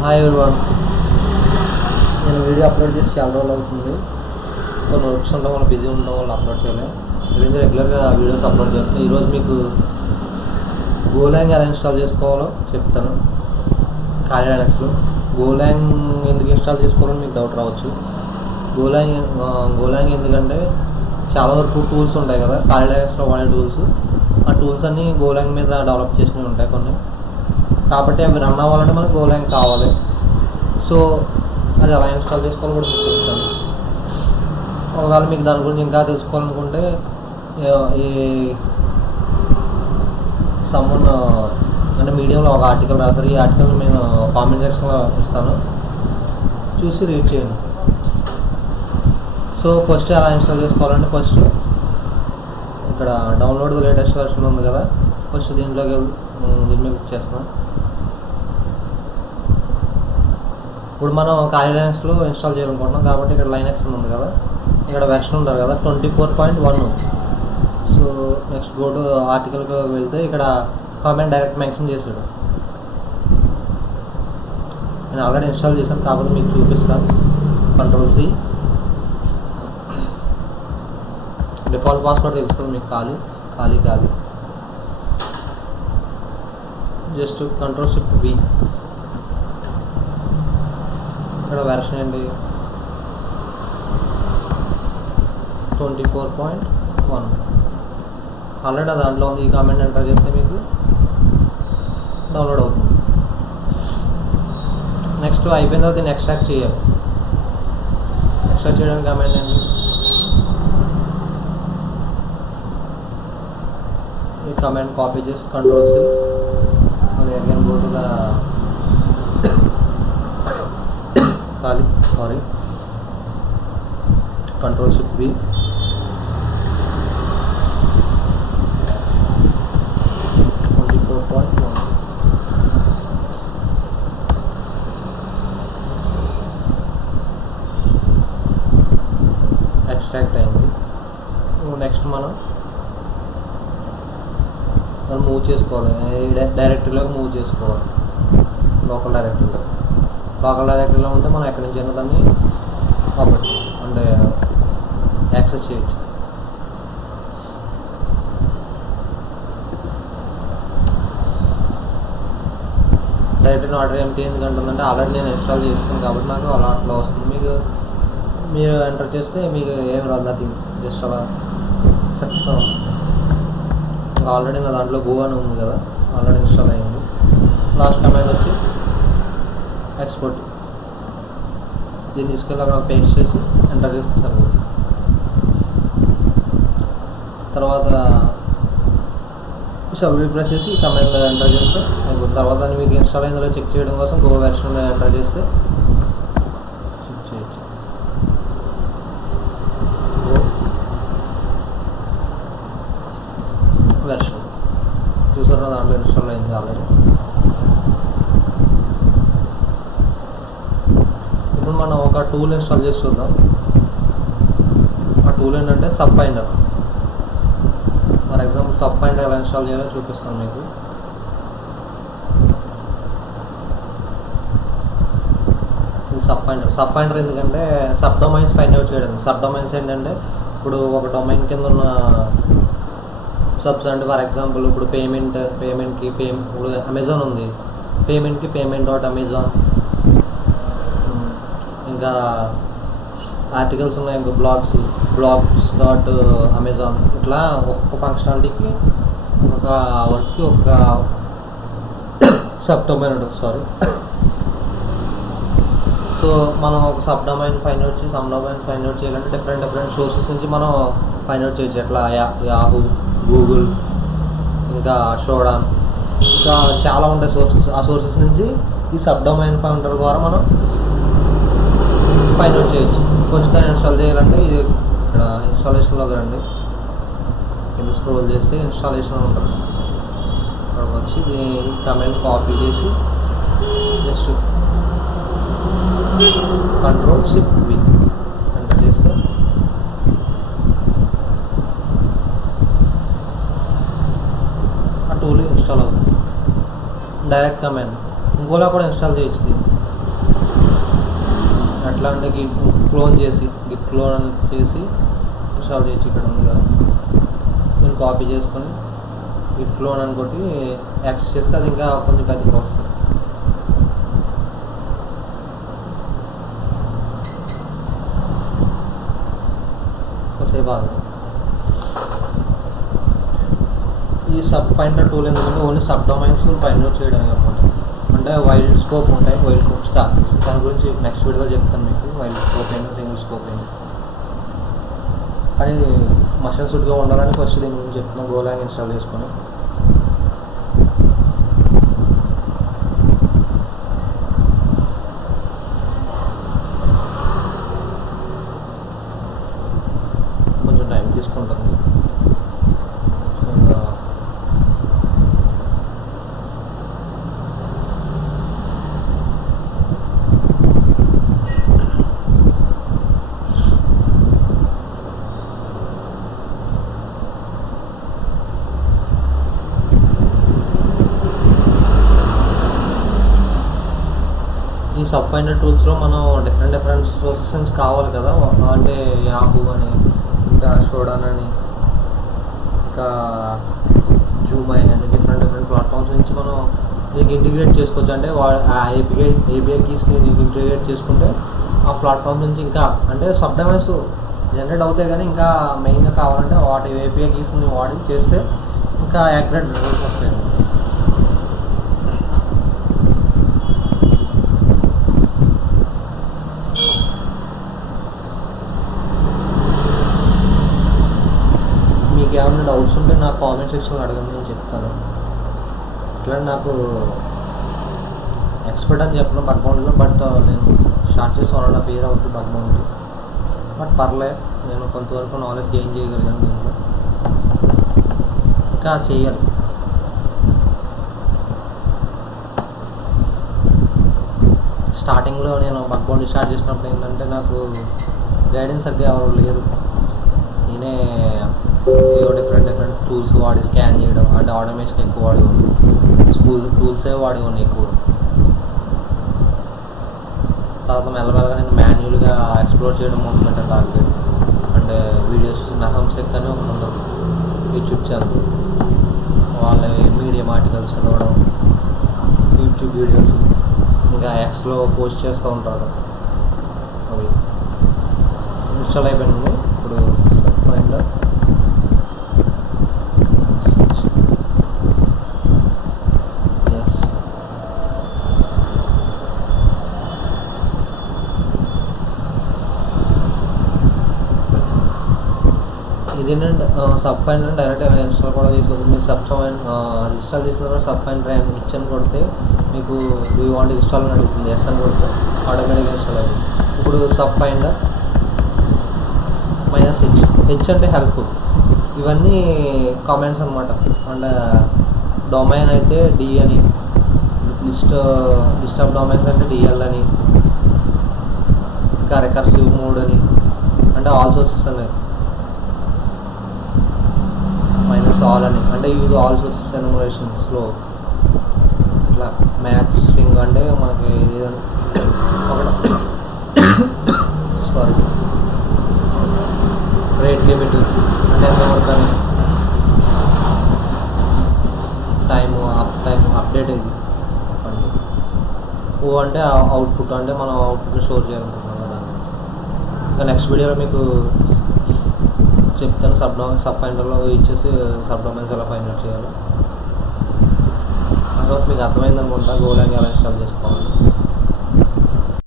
Hi everyone. నేను video upload చేసి చాలా రోజులు అవుతుంది. కొన్ని వర్క్స్ ఉండడం వల్ల బిజీ ఉండడం వల్ల అప్లోడ్ చేయలేదు. ఎందుకంటే రెగ్యులర్గా వీడియోస్ అప్లోడ్ చేస్తాను. ఈరోజు మీకు గోలాంగ్ ఎలా ఇన్స్టాల్ చేసుకోవాలో చెప్తాను. ఖాళీ లైనక్స్లో గోలాంగ్ ఎందుకు ఇన్స్టాల్ చేసుకోవాలని మీకు డౌట్ రావచ్చు. గోలాంగ్ ఎందుకంటే చాలా వరకు టూల్స్ ఉంటాయి కదా, ఖాళీ లైనక్స్లో వాడే టూల్స్. ఆ టూల్స్ అన్నీ గోలాంగ్ మీద డెవలప్ చేసినవి ఉంటాయి కొన్ని. కాబట్టి అవి రన్ అవ్వాలంటే మనకు గోలాంగ్ కావాలి. సో అది ఎలా ఇన్స్టాల్ చేసుకోవాలో కూడా మీకు చెప్తాను. ఒకవేళ మీకు దాని గురించి ఇంకా తెలుసుకోవాలనుకుంటే ఈ సమ్మన్ అంటే మీడియంలో ఒక ఆర్టికల్ రాశారు. ఈ ఆర్టికల్ నేను కామెంట్ సెక్షన్లో ఇస్తాను, చూసి రీడ్ చేయండి. సో ఫస్ట్ ఎలా ఇన్స్టాల్ చేసుకోవాలంటే ఫస్ట్ ఇక్కడ డౌన్లోడ్ ద లేటెస్ట్ వెర్షన్ ఉంది కదా, ఫస్ట్ దీంట్లోకి దీని మీద క్లిక్ చేస్తున్నాను. ఇప్పుడు మనం ఖాళీ లైనక్స్లో ఇన్స్టాల్ చేయాలనుకుంటున్నాం కాబట్టి ఇక్కడ లైనక్స్ ఉంది కదా, ఇక్కడ వెర్షన్ ఉంటారు కదా 24.1. సో నెక్స్ట్ గో టు ఆర్టికల్కి వెళ్తే ఇక్కడ కామెంట్ డైరెక్ట్ మెన్షన్ చేశాడు. నేను ఆల్రెడీ ఇన్స్టాల్ చేశాను కాకపోతే మీకు చూపిస్తాను. Ctrl+C, డిఫాల్ట్ పాస్వర్డ్ తెలుస్తుంది మీకు. ఖాళీ జస్ట్ Ctrl+Shift+V. ఇక్కడ వెర్షన్ ఏంటి 24.1. ఆల్రెడీ దాంట్లో ఉంది. ఈ కామెంట్ ఎంటర్ చేస్తే మీకు డౌన్లోడ్ అవుతుంది. నెక్స్ట్ అయిపోయిన తర్వాత దీన్ని ఎక్స్ట్రాక్ట్ చేయాలి. ఎక్స్ట్రాక్ట్ చేయడానికి కామెంట్ ఏంటి, ఈ కమెంట్ కాపీ చేసి Ctrl+C, మళ్ళీ again go to the Ctrl+Shift+V. Extract అయింది. నెక్స్ట్ మనం దాన్ని మూవ్ చేసుకోవాలి. డైరెక్టరీలోకి మూవ్ చేసుకోవాలి. లోకల్ డైరెక్టరీలో ఉంటే మనం ఎక్కడి నుంచి అయినా దాన్ని ఆపరేట్ అంటే యాక్సెస్ చేయొచ్చు. డైరెక్టరీ ఆర్డర్ ఎంటీ ఎందుకంటుందంటే ఆల్రెడీ నేను ఇన్స్టాల్ చేస్తాను కాబట్టి నాకు అలా అట్లా వస్తుంది. మీరు ఎంటర్ చేస్తే మీకు ఏం రాదు, నథింగ్, జస్ట్ అలా సక్సెస్ అవుతుంది. ఆల్రెడీ నా దాంట్లో గో అని ఉంది కదా, ఆల్రెడీ ఇన్స్టాల్ అయింది. లాస్ట్ కమాండ్ వచ్చి ఎక్స్పోర్ట్. దీన్ని తీసుకెళ్ళి అక్కడ పేస్ట్ చేసి ఎంటర్ చేస్తే సరిపోతుంది. తర్వాత రిప్రెస్ చేసి ఈ కమాండ్లో ఎంటర్ చేస్తే అయిపోతుంది. తర్వాత మీకు ఇన్స్టాల్ అయిందో చెక్ చేయడం కోసం గో వెర్షన్లో ఎంటర్ చేస్తే చెక్ చేయొచ్చు. వెర్షన్ చూసారా, దాంట్లో ఇన్స్టాల్ అయింది ఆల్రెడీ. ఇప్పుడు మనం ఒక టూల్ ఇన్స్టాల్ చేసి చూద్దాం. ఆ టూల్ ఏంటంటే sub finder. For example sub finder ఎలా ఇన్స్టాల్ చేయాలో చూపిస్తాను మీకు. ఇది సబ్ ఫైండర్ ఎందుకంటే సబ్ డొమైన్స్ ఫైండ్ అవుట్ చేయడం. సబ్ డొమైన్స్ ఏంటంటే ఇప్పుడు ఒక డొమైన్ కింద ఉన్న సబ్స్ అంటే ఫర్ ఎగ్జాంపుల్ ఇప్పుడు పేమెంట్కి ఇప్పుడు అమెజాన్ ఉంది, పేమెంట్కి payment.amazon, ఇంకా ఆర్టికల్స్ ఉన్నాయి, ఇంకా blogs.amazon. ఇట్లా ఒక్కొక్క ఫంక్షనాలిటీకి ఒక వర్క్కి ఒక సబ్ డొమైన్ ఉంటుంది. సో మనం ఒక సబ్ డొమైన్ ఫైండ్ అవుట్ చేయాలంటే డిఫరెంట్ సోర్సెస్ నుంచి మనం ఫైండ్ అవుట్ చేయొచ్చు. ఎట్లా యాహూ, గూగుల్, ఇంకా షోడాన్, ఇంకా చాలా ఉంటాయి సోర్సెస్. ఆ సోర్సెస్ నుంచి ఈ సబ్ డొమైన్ ఫౌండర్ ద్వారా మనం ఫైండ్ అవుట్ చేయొచ్చు. ఫస్ట్ దాన్ని ఇన్స్టాల్ చేయాలంటే ఇది ఇక్కడ ఇన్స్టాలేషన్లోకి రండి. కింద స్క్రోల్ చేస్తే ఇన్స్టాలేషన్ ఉంటుంది. అక్కడికి వచ్చి ఈ కమెంట్ కాపీ చేసి జస్ట్ Ctrl+Shift+V ఎంటర్ చేస్తే ఆ టూల్ ఇన్స్టాల్ అవుతుంది. డైరెక్ట్ కమాండ్ ఇంకోలా కూడా ఇన్స్టాల్ చేయొచ్చు. అట్లా అంటే గిట్ క్లోన్ చేసి గిట్ క్లోన్ చేసి ఇన్స్టాల్ చేయొచ్చు. ఇక్కడ ఉంది కదా, నేను కాపీ చేసుకొని గిట్ క్లోన్ అని కొట్టి యాక్సెస్ చేస్తే అది ఇంకా కొంచెం పెద్ద ప్రాసెస్. సేపు ఆగు. ఈ సబ్ ఫైండర్ టూల్ ఎందుకంటే only sub domains find out చేయడం అనమాట. అంటే వైల్డ్ స్కోప్ ఉంటాయి, వైల్డ్ స్కోప్ స్టార్ట్ చేసి దాని గురించి నెక్స్ట్ వీడియోలో చెప్తాను మీకు. వైల్డ్ స్కోప్ ఏంటి, సింగిల్ స్కోప్ ఏంటి. కానీ మషన్ సూట్గా ఉండాలని ఫస్ట్ దీని గురించి చెప్తున్నాను. గోలాంగ్ ఇన్స్టాల్ చేసుకొని కొంచెం టైం తీసుకుంటుంది. ఈ సబ్ ఫైండర్ టూల్స్లో మనం డిఫరెంట్ సోర్సెస్ నుంచి కావాలి కదా, అంటే యాహూ అని, ఇంకా షోడాన్ అని, ఇంకా జూమై అని డిఫరెంట్ ప్లాట్ఫామ్స్ నుంచి మనం దీనికి ఇంటిగ్రేట్ చేసుకోవచ్చు. అంటే ఆ ఏపీఐ కీస్ని ఇంటిగ్రేట్ చేసుకుంటే ఆ ప్లాట్ఫామ్ నుంచి ఇంకా అంటే సబ్ డొమైన్స్ జనరేట్ అవుతాయి. కానీ ఇంకా మెయిన్గా కావాలంటే వాటి ఏపీఐ కీస్ని వాడి చేస్తే ఇంకా యాక్యురేట్ రిజల్ట్స్ వస్తాయి. మీకు ఏమైనా డౌట్స్ ఉంటే నాకు కామెంట్ సెక్షన్లో అడగండి, నేను చెప్తాను. అట్లా నాకు ఎక్స్పర్ట్ అని చెప్పను బగ్ బౌండీలో, బట్ నేను స్టార్ట్ చేసి 1.5 year అవుతుంది బగ్ బౌండీ. బట్ పర్లే, నేను కొంతవరకు నాలెడ్జ్ గెయిన్ చేయగలిగాను దీంట్లో. ఇంకా చేయాలి. స్టార్టింగ్లో నేను బగ్ బౌండీ స్టార్ట్ చేసినప్పుడు ఏంటంటే నాకు గైడెన్స్ సరిగ్గా ఎవరు లేరు. నేనే ఏవో డిఫరెంట్ టూల్స్ వాడి స్కాన్ చేయడం, అంటే ఆటోమేషన్ ఎక్కువ వాడేవాడు, టూల్సే వాడేవాడిని ఎక్కువ. తర్వాత మెల్లమెల్లగా నేను మాన్యువల్గా ఎక్స్ప్లోర్ చేయడం మొదలుపెట్టాను టార్గెట్. అంటే వీడియోస్ నహంసెక్ అని ఒకటి ఉంటుంది యూట్యూబ్ ఛానల్, వాళ్ళ మీడియం ఆర్టికల్స్ చదవడం, యూట్యూబ్ వీడియోస్, ఇంకా ఎక్స్లో పోస్ట్ చేస్తూ ఉంటారు. అవి ఇన్స్టాల్ అయిపోయింది. ఇప్పుడు సబ్ ఫైండర్ ఇదేంటంటే సబ్ ఫైండర్ డైరెక్ట్గా ఇన్స్టాల్ కూడా తీసుకోవచ్చు. మీరు అది ఇన్స్టాల్ చేసిన తర్వాత సబ్ ఫైండర్ ఇచ్చని కొడితే మీకు డూ యూ వాంట్ ఇన్స్టాల్ అని అడుగుతుంది. ఎస్ అని కొడితే ఆటోమేటిక్గా ఇన్స్టాల్ అయ్యింది. ఇప్పుడు సబ్ ఫైండర్ -H అంటే హెల్ప్ఫుల్. ఇవన్నీ కామెంట్స్ అనమాట. అంటే డొమైన్ అయితే డి అని, లిస్ట్ ఆఫ్ డొమైన్స్ అంటే డిఎల్ అని, ఇంకా రికర్సివ్ మోడ్ అని, అంటే ఆల్ సోర్సెస్ అనేది -all అని, అంటే యూజ్ ఆల్ సోర్సెస్ ఎన్యుమరేషన్స్లో. ఇట్లా మ్యాచ్ స్ట్రింగ్ అంటే మనకి ఒకటి సారీ రేట్ లిమిట్ అంటే ఎంతవరకు అని, టైము అప్డేట్ ఇది అండి. ఓ అంటే అవుట్పుట్, అంటే మనం అవుట్పుట్ని స్టోర్ చేయాలనుకుంటున్నాం కదా. ఇంకా నెక్స్ట్ వీడియోలో మీకు చెప్తాను సబ్ ఫైండర్లో ఇచ్చేసి సబ్ డొమైన్స్ ఎలా ఫైండ్ అవుట్ చేయాలో. మీకు అర్థమైంది అనుకుంటా గోలాంగ్ ఎలా ఇన్స్టాల్ చేసుకోవాలి.